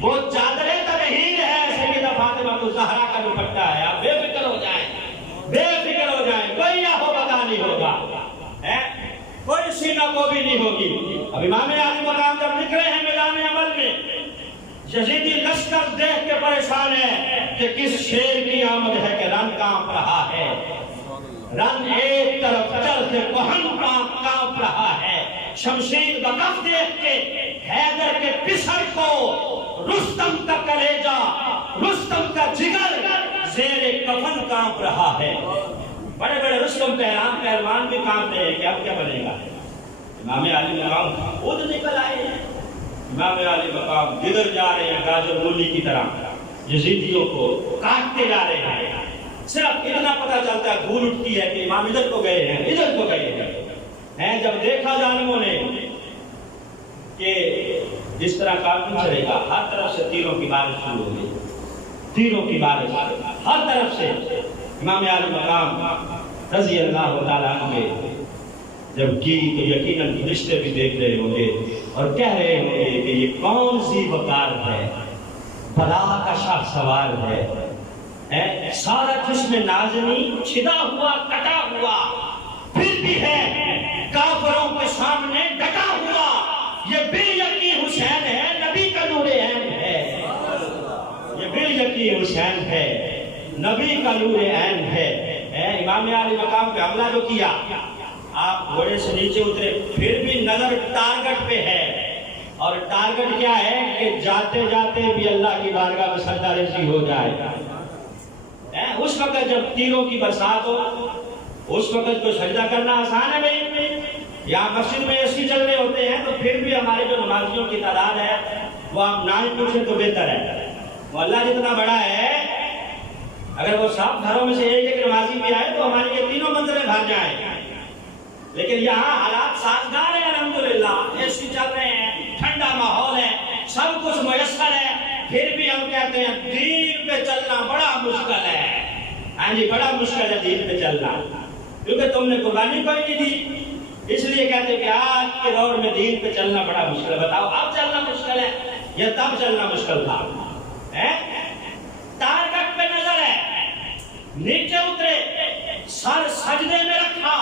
وہ چادر تطہیر ہے، سیدہ فاطمہ الزہرا کا دوپٹہ ہے۔ آپ بے فکر ہو جائیں، بے فکر ہو جائیں، کوئی آہو بکا نہیں ہوگا، کوئی سینہ گوبھی نہیں ہوگی۔ اب امام علی مقام جب نکلے ہیں میدان عمل میں، یزیدی لشکر دیکھ کے پریشان ہے کہ کس شیر کی آمد ہے کہ رن کانپ رہا ہے، رن ایک طرف چل کے کوہن کانپ رہا ہے۔ شمشیر بکف دیکھ کے حیدر کے پسر کو رستم کا کلیجہ، رستم کا جگر زیر کفن کانپ رہا ہے۔ بڑے بڑے رستم پہلوان بھی کانپتے ہیں کہ اب کیا بنے گا۔ امام علی مقام خود نکل آئے ہیں، امام علی مقام جدھر جا رہے ہیں گاجر مولی کی طرح یزیدیوں کو کاٹتے جا رہے ہیں۔ صرف اتنا پتہ چلتا ہے، دھول اٹھتی ہے کہ امام ادھر کو گئے ہیں، ادھر کو گئے ہیں۔ جب دیکھا ظالموں نے کہ جس طرح کام نہیں چلے گا، ہر طرف سے تیروں کی بارش شروع ہو گئی، تیروں کی بارش ہر طرف سے۔ امام علی مقام رضی اللہ تعالیٰ عنہ جب کی تو یقیناً فرشتے بھی دیکھ رہے ہوں گے اور کہہ رہے ہوں گے کہ یہ کون سی وقار ہے، بلا کا شاہ سوار ہے، سارا جسم نازنی چھدا ہوا کٹا ہوا پھر بھی ہے کافروں کے سامنے ڈٹا ہوا۔ یہ بے یقین حسین ہے، نبی کا نور عین ہے، یہ بے یقین حسین ہے، نبی کا نور عین ہے۔ امام علی مقام پہ حملہ جو کیا، آپ گھوڑے سے نیچے اترے، پھر بھی نظر ٹارگٹ پہ ہے، اور ٹارگٹ کیا ہے کہ جاتے جاتے بھی اللہ کی بارگاہ میں سجدہ ریزی ہو جائے۔ اس وقت جب تیروں کی برسات ہو، اس وقت کو سجدہ کرنا آسان ہے بھائی۔ یہاں مسجد میں ایسی چل رہے ہوتے ہیں تو پھر بھی ہمارے جو نمازیوں کی تعداد ہے وہ آپ نہ ہی پوچھیں تو بہتر ہے۔ وہ اللہ جتنا بڑا ہے، اگر وہ سب گھروں میں سے ایک نمازی بھی آئے تو ہماری یہ تینوں منزلیں بھر جائیں۔ لیکن یہاں حالات سازگار ہیں، الحمدللہ، اے سی چل رہے ہیں، ٹھنڈا ماحول ہے، سب کچھ میسر ہے، پھر بھی ہم کہتے ہیں دین پہ چلنا بڑا مشکل ہے۔ ہاں جی، بڑا مشکل ہے دین پہ چلنا، کیونکہ تم نے قربانی کوئی نہیں دی، اس لیے کہتے ہیں کہ آج کے دور میں دین پہ چلنا بڑا مشکل ہے۔ بتاؤ اب چلنا مشکل ہے یا تب چلنا مشکل تھا؟ ٹارگٹ پہ نظر ہے، نیچے اترے، سر سجدے میں رکھا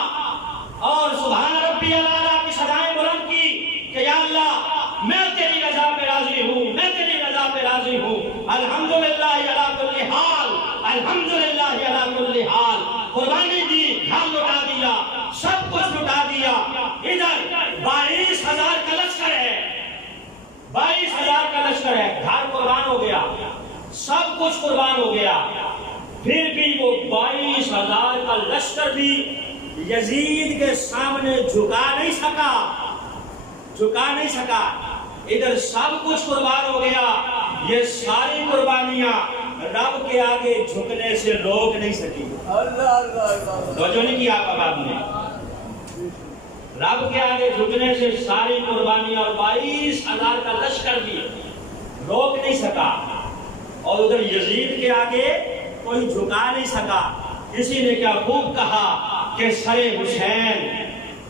اور سبحان ربی الاعلیٰ کی صدائیں بلند کی کہ یا اللہ میں تیری رضا پہ راضی ہوں، میں تیری رضا پہ راضی ہوں، الحمدللہ علی کل حال، الحمدللہ علی کل حال۔ قربانی دی، گھر لٹا دیا، سب کچھ لٹا دیا۔ ادھر 22,000 کا لشکر ہے، 22,000 کا لشکر ہے، گھر قربان ہو گیا، سب کچھ قربان ہو گیا، پھر بھی وہ 22,000 کا لشکر بھی یزید کے سامنے جھکا نہیں سکا، جھکا نہیں سکا۔ ادھر سب کچھ قربان ہو گیا، یہ ساری قربانیاں رب کے آگے جھکنے سے روک نہیں سکی۔ توجہ نہیں کیا آپ نے؟ رب کے آگے جھکنے سے ساری قربانیاں اور 22,000 کا لشکر بھی روک نہیں سکا، اور ادھر یزید کے آگے کوئی جھکا نہیں سکا۔ کسی نے کیا خوب کہا کہ سر حسین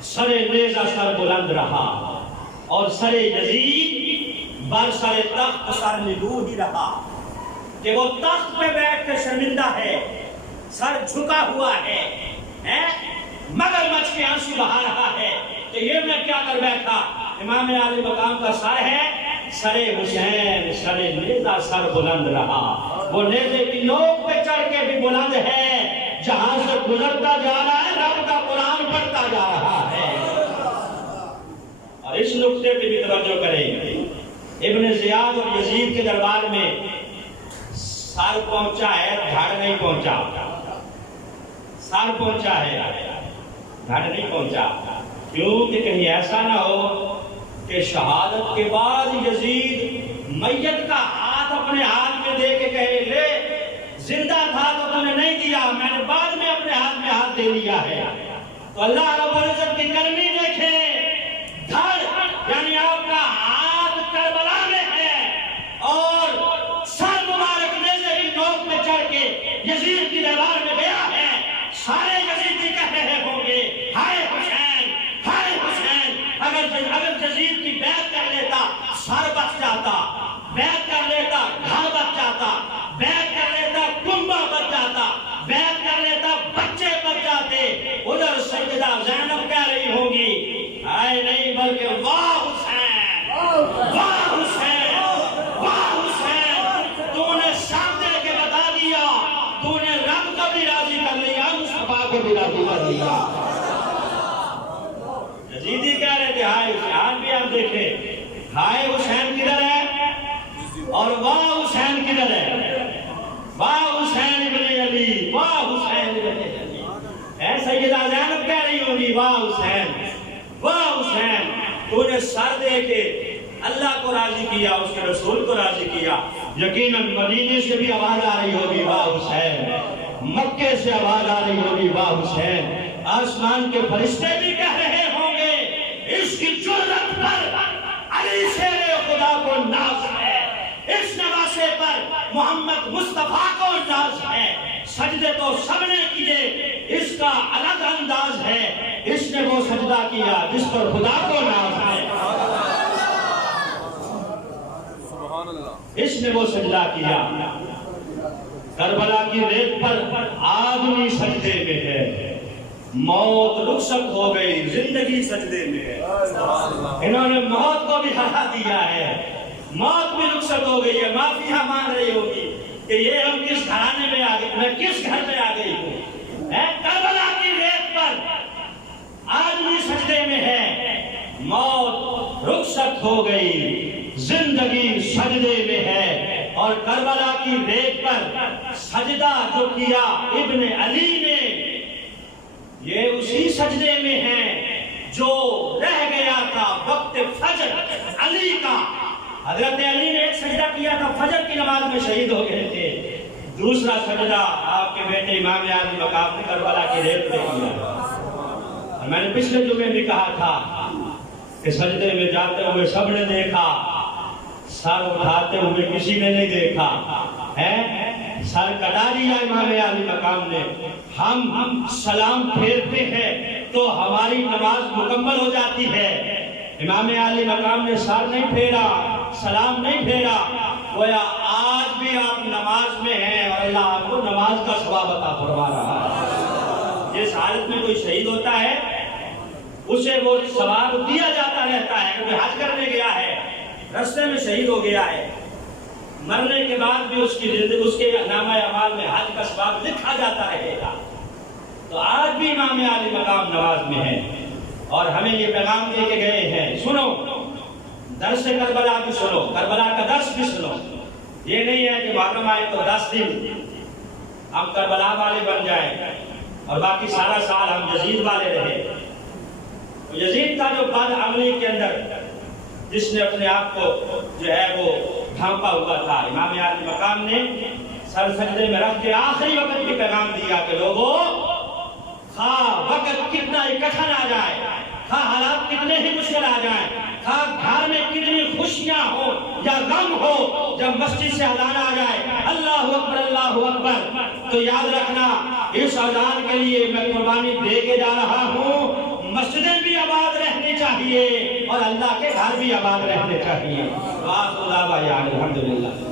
سر نیزہ سر بلند رہا، اور سر یزید بر سر تخت سر نگو ہی رہا، کہ وہ تخت پہ بیٹھ کے شرمندہ ہے، سر جھکا ہوا ہے، مگر مچ کے آنسو بہا رہا ہے کہ یہ میں کیا کر بیٹھا۔ امام علی مقام کا سر ہے سر حسین سر نیزہ سر بلند رہا، وہ نیزے کی نوک پہ چڑھ کے بھی بلند ہے، جہاں سے گزرتا جا رہا ہے رب کا قرآن پڑھتا جا رہا ہے۔ اور اس نقطے پہ بھی توجہ کریں، ابن زیاد اور یزید کے دربار میں سر پہنچا ہے، دھڑ نہیں پہنچا، سر پہنچا ہے، دھڑ نہیں پہنچا، کیوں کہ کہیں ایسا نہ ہو کہ شہادت کے بعد یزید میت کا ہاتھ اپنے ہاتھ میں دے کے کہے لے زندہ تھا تو تم نے نہیں دیا، میں نے بعد میں اپنے ہاتھ میں ہاتھ دے لیا ہے۔ تو اللہ رب العزت کی کرمی دیکھیں، دھڑ یعنی آپ کا ہاتھ کربلا میں ہے اور سر مبارک نیزے کی نوک میں چڑھ کے یزید کی دربار میں گیا ہے۔ سارے یزیدی کہہ رہے ہوں گے ہائے حسین ہائے حسین، اگر یزید کی بیعت کر لیتا سر بچ جاتا، بیعت کر لیتا گھر بچ جاتا، بیعت کر لیتا کنبہ بچ جاتا، بیعت کر لیتا بچے بچ جاتے۔ ادھر سیدہ زینب کہہ رہی ہوگی ہائے نہیں بلکہ واہ حسین واہ حسین واہ حسین، تو نے ساتھ دے کے بتا دیا، تو نے رب کو بھی راضی کر لیا، مصطفیٰ کو بھی راضی کر لیا۔ یزیدی کہہ رہے تھے ہائے حسین، آج بھی آپ دیکھیں ہائے حسین کدھر ہے اور واہ حسین کدھر ہے؟ واہ حسین ابن علی، واہ حسین ابن علی، اے سیدہ زینب کہہ رہی ہوگی واہ حسین واہ حسین، تو نے سر دے کے اللہ کو راضی کیا، اس کے رسول کو راضی کیا۔ یقیناً مدینے سے بھی آواز آ رہی ہوگی واہ حسین، مکے سے آواز آ رہی ہوگی واہ حسین، آسمان کے فرشتے بھی کہہ رہے ہوں گے اس کی جرأت پر علی شیر خدا کو ناز ہے، اس نواسے پر محمد مصطفیٰ کو ناز ہے۔ سجدے تو سب نے کیے، اس کا الگ انداز ہے، اس نے وہ سجدہ کیا جس پر خدا کو ناز ہے، اس نے وہ سجدہ کیا۔ کربلا کی ریت پر آدمی سجدے میں ہے، موت رخصت ہو گئی، زندگی سجدے میں ہے۔ انہوں نے موت کو بھی ہرا دیا ہے، موت بھی رخصت ہو گئی ہے، معافیاں مان رہی ہوگی کہ یہ ہم کس گھرانے میں آ گئے، میں کس گھر میں آ گئی ہوں۔ کربلا کی ریت پر آدمی سجدے میں ہے، موت رخصت ہو گئی، زندگی سجدے میں ہے، اور کربلا کی ریت پر سجدہ جو کیا ابن علی نے، یہ اسی سجدے میں ہے جو رہ گیا تھا وقت فجر علی کا۔ حضرت علی نے ایک سجدہ کیا تھا، فجر کی نماز میں شہید ہو گئے تھے، دوسرا سجدہ آپ کے بیٹے امام علی مقام نے کربلا کی ریت پہ کیا۔ اور میں نے پچھلے جمعے بھی کہا تھا کہ سجدے میں جاتے ہوئے سب نے دیکھا، سر اٹھاتے ہوئے کسی نے نہیں دیکھا ہے، سر کٹا دیا امام علی مقام نے۔ ہم سلام پھیرتے ہیں تو ہماری نماز مکمل ہو جاتی ہے، امام علی مقام نے سر نہیں پھیرا، سلام نہیں پھیرا، گویا آج بھی آپ نماز میں ہیں اور اللہ آپ کو نماز کا ثواب عطا فرما رہا ہے۔ جس حالت میں کوئی شہید ہوتا ہے اسے وہ ثواب دیا جاتا رہتا ہے، کیونکہ حج کرنے گیا ہے، رستے میں شہید ہو گیا ہے، مرنے کے بعد بھی اس کے نامہ اعمال میں حج کا ثواب لکھا جاتا رہے گا۔ تو آج بھی امام علی مقام نماز میں ہے اور ہمیں یہ پیغام دے کے گئے ہیں، سنو درس کربلا بھی سنو، کربلا کا درس بھی سنو۔ یہ نہیں ہے کہ محرم آئے تو 10 دن ہم کربلا والے بن جائیں اور باقی سارا سال ہم یزید والے رہے۔ یزید کا جو بد عملی کے اندر جس نے اپنے آپ کو جو ہے وہ ڈھانپا ہوا تھا، امام علی مقام نے سر سجدے میں رکھ کے آخری وقت بھی پیغام دیا کہ لوگوں خواہ وقت کتنا ہی کٹھن آ جائے، خواہ حالات کتنے ہی مشکل آ جائیں، خواہ گھر میں کتنی خوشیاں ہو یا غم ہو، جب مسجد سے اذان آ جائے اللہ اکبر، تو یاد رکھنا اس اذان کے لیے میں قربانی دے کے جا رہا ہوں۔ مسجدیں بھی آباد رہنی چاہیے اور اللہ کے گھر بھی آباد رہنے چاہیے۔ الحمدللہ۔